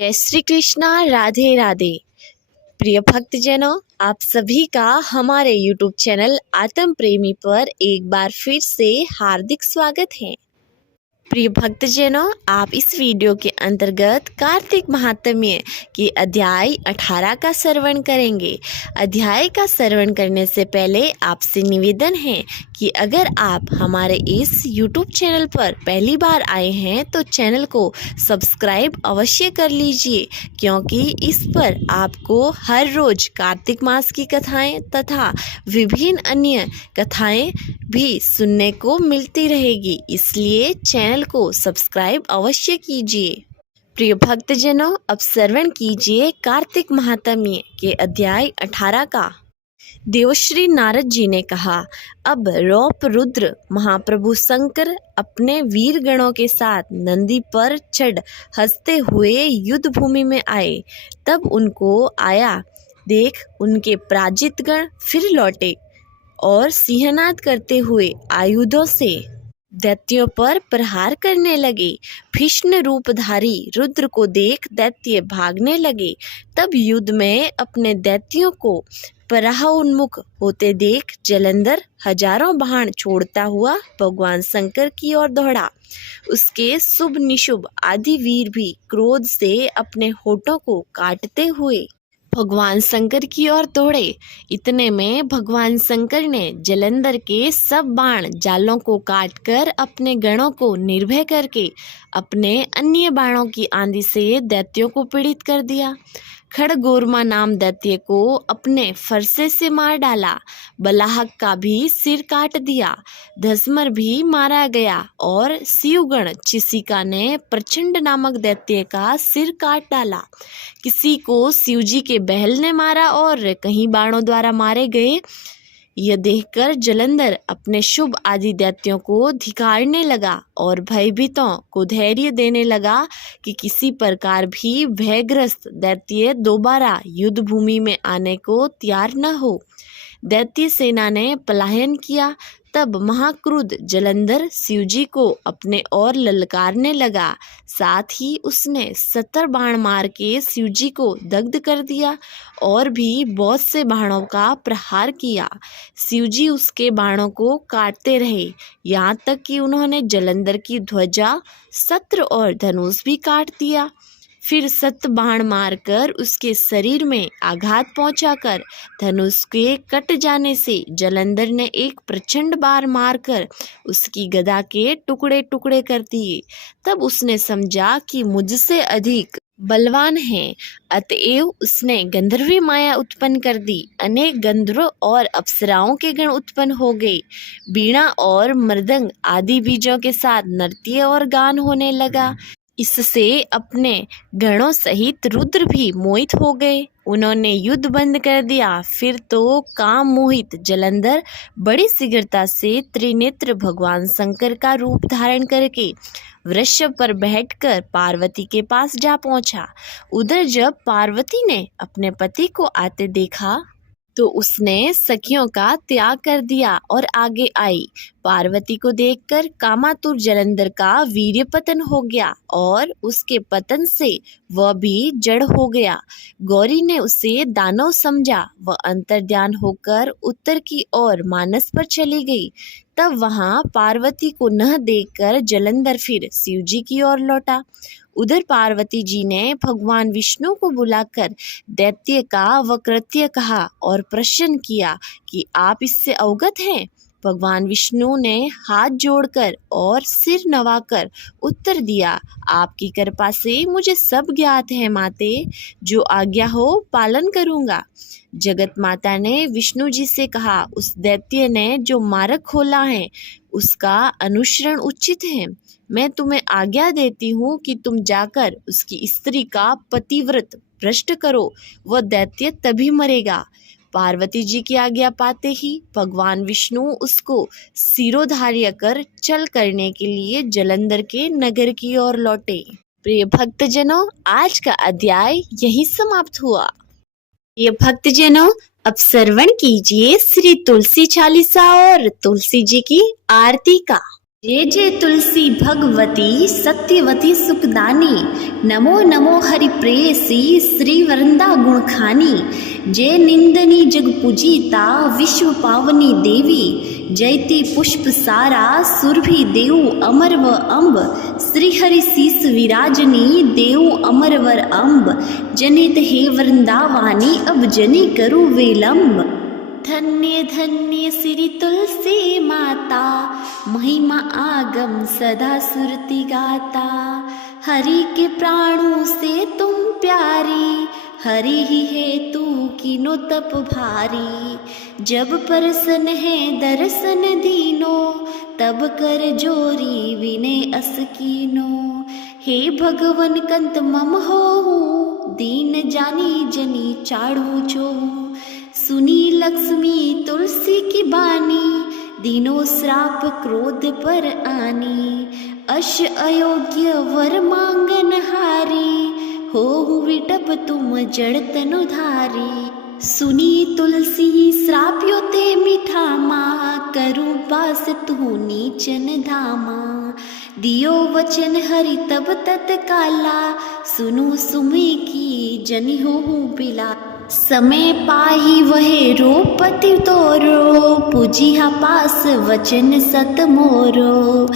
जय श्री कृष्णा। राधे राधे। प्रिय भक्तजनों, आप सभी का हमारे YouTube चैनल आत्म प्रेमी पर एक बार फिर से हार्दिक स्वागत है। प्रिय भक्तजनों, आप इस वीडियो के अंतर्गत कार्तिक महात्म्य के अध्याय 18 का श्रवण करेंगे। अध्याय का श्रवण करने से पहले आपसे निवेदन है कि अगर आप हमारे इस YouTube चैनल पर पहली बार आए हैं तो चैनल को सब्सक्राइब अवश्य कर लीजिए, क्योंकि इस पर आपको हर रोज कार्तिक मास की कथाएं तथा विभिन्न अन्य कथाएं भी सुनने को मिलती रहेगी, इसलिए चैनल को सब्सक्राइब अवश्य कीजिए। प्रिय भक्तजनों, अब श्रवण कीजिए कार्तिक महात्म्य के अध्याय 18 का। देवश्री नारद जी ने कहा, अब रौप रुद्र महाप्रभु शंकर अपने वीर गणों के साथ नंदी पर चढ़ हंसते हुए युद्ध भूमि में आए। तब उनको आया देख उनके पराजित गण फिर लौटे और सिंहनाद करते हुए आयुधों से दैत्यों पर प्रहार करने लगे। भीष्म रूपधारी रुद्र को देख दैत्य भागने लगे। तब युद्ध में अपने दैत्यों को पराह उन्मुख होते देख जलंधर हजारों बाण छोड़ता हुआ भगवान शंकर की ओर दौड़ा। उसके शुभ निशुभ आदि वीर भी क्रोध से अपने होठों को काटते हुए भगवान शंकर की ओर दौड़े। इतने में भगवान शंकर ने जलंधर के सब बाण जालों को काटकर अपने गणों को निर्भय करके अपने अन्य बाणों की आंधी से दैत्यों को पीड़ित कर दिया। खड़गोरमा नाम दैत्य को अपने फरसे से मार डाला। बलाहक का भी सिर काट दिया। धसमर भी मारा गया और शिवगण चिसिका ने प्रचंड नामक दैत्य का सिर काट डाला। किसी को शिवजी के बहल ने मारा और कहीं बाणों द्वारा मारे गए। यह देखकर जलंधर अपने शुभ आदि दैत्यों को धिक्कारने लगा और भयभीतों को धैर्य देने लगा कि किसी प्रकार भी भयग्रस्त दैत्य दोबारा युद्ध भूमि में आने को तैयार न हो। दैत्य सेना ने पलायन किया। तब महाक्रुद्ध जलंधर शिवजी को अपने ओर ललकारने लगा। साथ ही उसने 70 बाण मार के शिवजी को दग्ध कर दिया और भी बहुत से बाणों का प्रहार किया। शिवजी उसके बाणों को काटते रहे, यहाँ तक कि उन्होंने जलंधर की ध्वजा, छत्र और धनुष भी काट दिया। फिर 7 बाण मारकर उसके शरीर में आघात पहुंचाकर धनुष के कट जाने से जलंधर ने एक प्रचंड बार मारकर उसकी गदा के टुकड़े टुकड़े कर दिए। तब उसने समझा कि मुझसे अधिक बलवान है, अतएव उसने गंधर्वी माया उत्पन्न कर दी। अनेक गंधर्व और अप्सराओं के गण उत्पन्न हो गए। बीणा और मृदंग आदि बीजों के साथ नृत्य और गान होने लगा। इससे अपने गणों सहित रुद्र भी मोहित हो गए। उन्होंने युद्ध बंद कर दिया। फिर तो काम मोहित जलंधर बड़ी शीघ्रता से त्रिनेत्र भगवान शंकर का रूप धारण करके वृषभ पर बैठकर पार्वती के पास जा पहुंचा। उधर जब पार्वती ने अपने पति को आते देखा तो उसने सखियों का त्याग कर दिया और आगे आई। पार्वती को देखकर कामातुर जलंधर का वीर्य पतन हो गया और उसके पतन से वह भी जड़ हो गया। गौरी ने उसे दानव समझा। वह अंतर्ध्यान होकर उत्तर की ओर मानस पर चली गई। तब वहां पार्वती को न देखकर जलंधर फिर शिवजी की ओर लौटा। उधर पार्वती जी ने भगवान विष्णु को बुलाकर दैत्य का वक्रत्य कहा और प्रश्न किया कि आप इससे अवगत हैं। भगवान विष्णु ने हाथ जोड़कर और सिर नवाकर उत्तर दिया, आपकी कृपा से मुझे सब ज्ञात है माते, जो आज्ञा हो पालन करूंगा। जगत माता ने विष्णु जी से कहा, उस दैत्य ने जो मार्ग खोला है उसका अनुसरण उचित है। मैं तुम्हें आज्ञा देती हूँ कि तुम जाकर उसकी स्त्री का पतिव्रत भ्रष्ट करो, वह दैत्य तभी मरेगा। पार्वती जी की आज्ञा पाते ही भगवान विष्णु उसको सिरोधार्य कर चल करने के लिए जलंधर के नगर की ओर लौटे। प्रिय भक्तजनों, आज का अध्याय यही समाप्त हुआ। प्रिय भक्तजनों, अब श्रवण कीजिए श्री तुलसी चालीसा और तुलसी जी की आरती का। जे तुलसी भगवती सत्यवती सुखदानी, नमो नमो हरि प्रेयसी श्री वृंदा गुणखानी। जय निंदनी जग पूजिता विश्व पावनी देवी, जयति पुष्प सारा सुरभि देव अमर व अम्ब। श्री हरि शीस विराजनी देव अमर वर अम्ब, जनित हे वृंदावानी अब जनी करु विलंब। धन्य धन्य श्री तुलसी माता, महिमा आगम सदा सुरति गाता। हरि के प्राणों से तुम प्यारी, हरि ही है तू कीनो तप भारी। जब परसन है दर्शन दीनो, तब कर जोरी विनय अस कीनो। हे भगवन कंत मम हो, दीन जानी जनी चाड़ू चो। सुनी लक्ष्मी तुलसी की बानी, दीनो श्राप क्रोध पर आनी। अश अयोग्य वर मांगन हारी, हो विटप तुम जड़ तनु धारी। सुनी तुलसी श्राप्यो ते मीठा माँ, करु बास तू नीचन धामा। दियो वचन हरि तब तत्काला, सुनु सुमी की जनि हो बिला। समय पाही वहे रोपति तोरो, पूजिहा पास वचन सत मोरो।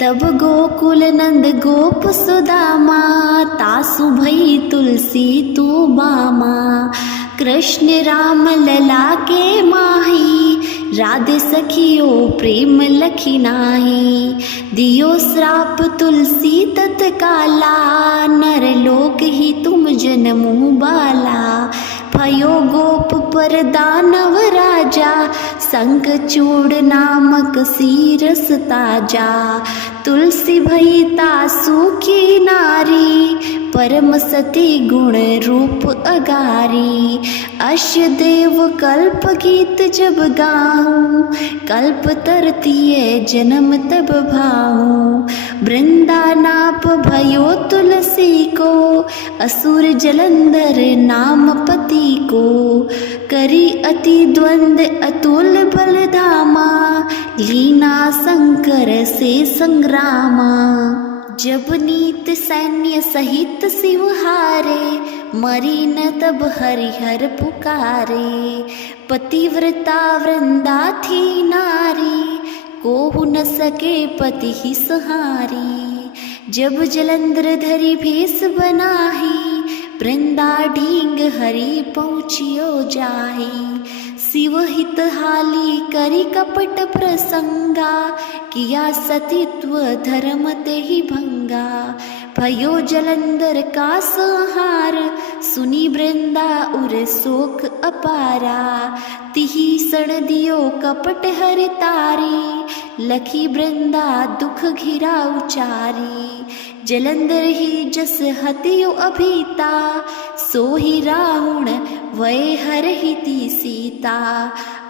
तब गोकुल नंद गोप सुदामा, तासु भई तुलसी तू बामा। कृष्ण राम लला के माही, राधे सखियो प्रेम लखी नाही। दियो श्राप तुलसी तत्काला, नर लोक ही तुम जन्मु बाला। भयो गोप पर दानव राजा, शंखचूड़ नामक सीरस ताजा। तुलसी भई तासु की नारी, परम सती गुण रूप अगारी। अश्य देव कल्प गीत जब गाऊं, कल्प तरतीय जन्म तब भाऊं। वृंदा नाप भयो तुलसी को, असुर जलंधर नाम पति को। करी अति द्वंद अतुल बल धामा, लीना शंकर से संग्रामा। जब नीत सैन्य सहित शिव हारे, मरी न तब हरिहर पुकारे। पतिव्रता वृंदा थी नारी, कोहु न सके पति ही सहारी। जब जलंधर धरी भेष बनाही, वृंदा ढींग हरि पहुँचियो जाही। शिव हित हाली करी कपट प्रसंगा, किया सतीत्व धर्म ते ही भंगा। भयो जलंधर का संहार, सुनी वृंदा उर शोक अपारा। तिही सण दियो कपट हरि तारी, लखी वृंदा दुख घिरा उचारी। जलंधर ही जस हतियो अभीता, सोही रावण वै हर हिति सीता।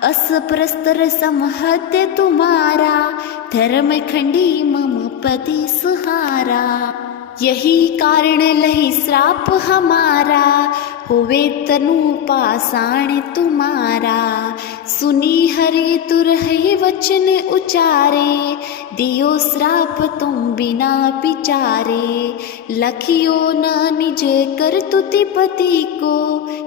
अस प्रस्तर समहत्य तुम्हारा, धर्म खंडी मम पति सुहारा। यही कारण लही श्राप हमारा, होवे तनु पाषाण तुम्हारा। सुनी हरि तुरहि वचन उचारे, दियो श्राप तुम बिना विचारे। लखियो न निज कर तुति पति को,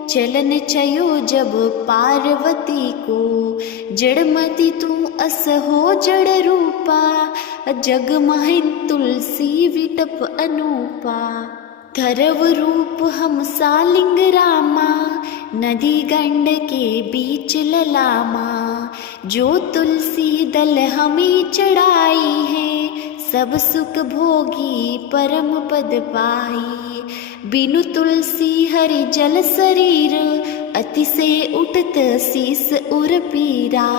चलन चयो जब पार्वती को। जड़मति तुम अस हो जड़ रूपा, जग महिन तुलसी विटप अनूपा। धरव रूप हम सालिंग रामा, नदी गंड के बीच ललामा। जो तुलसी दल हमें चढ़ाई है, सब सुख भोगी परम पद पाई। बिनु तुलसी हरि जल शरीर, अति से उठत शीस उर पीरा।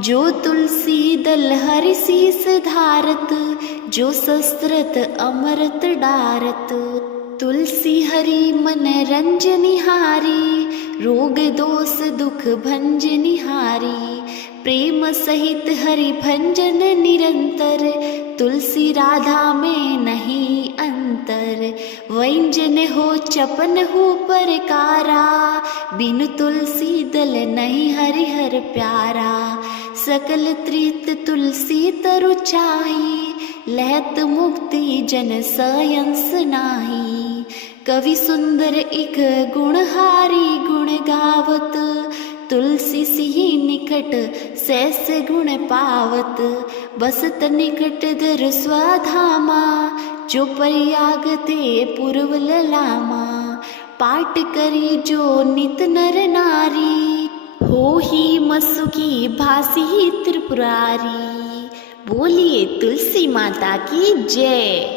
जो तुलसी दल हरि शीस धारत, जो शस्त्रत अमृत डारत। तुलसी हरि मन रंजनिहारी, रोग दोष दुख भंजनिहारी। प्रेम सहित हरि भंजन निरंतर, तुलसी राधा में नहीं अंतर। व्यंजन हो चपन हो परकारा, बिनु तुलसी दल नहीं हरिहर प्यारा। सकल त्रित तुलसी तरु चाही, लहत मुक्ति जन सयंस नाही। कवि सुंदर इक गुणहारी गुण गावत, तुलसी सी निकट सैस गुण पावत। बसत निकट दर स्वधामा, जो परियाग ते पूर्व ललामा। पाठ करी जो नित नर नारी, हो ही मसुकी भासी त्रिपुरारी। बोलिए तुलसी माता की जय।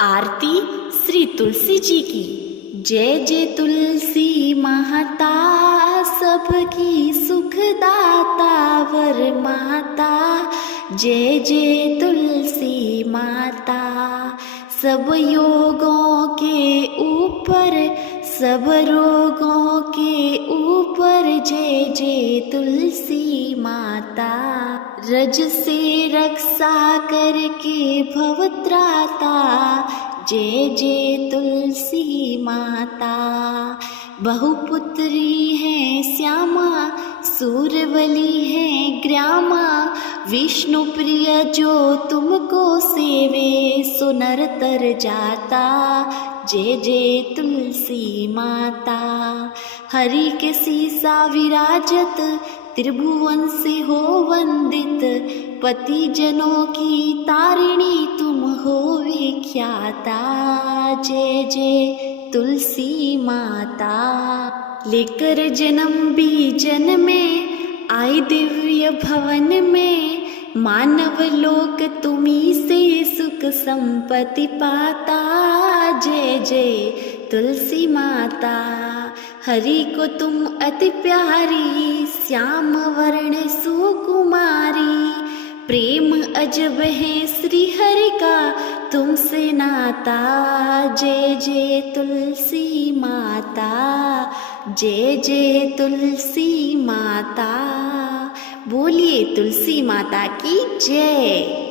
आरती श्री तुलसी जी की। जय जय तुलसी माता, सबकी सुखदाता वर माता। जय जय तुलसी माता, सब योगों के ऊपर, सब रोगों के ऊपर। जय जय तुलसी माता, रज से रक्षा करके भवत्राता। जय जय तुलसी माता, बहुपुत्री है श्यामा, सूरवली है ग्रामा। विष्णु प्रिय जो तुमको सेवे, सो नर तर जाता। जय जय तुलसी माता, हरि के सीसा विराजत, त्रिभुवन से हो वंदित। पति जनों की तारिणी तुम हो विख्याता। जय जय तुलसी माता, लेकर जन्म बीजन में आई दिव्य भवन में। मानव लोक तुम्ही से सुख संपत्ति पाता। जय जय तुलसी माता, हरि को तुम अति प्यारी, श्याम वर्ण सुकुमारी। प्रेम अजब है श्री हरि का तुमसे नाता। जय जय तुलसी माता, जय जय तुलसी माता। बोलिए तुलसी माता की जय।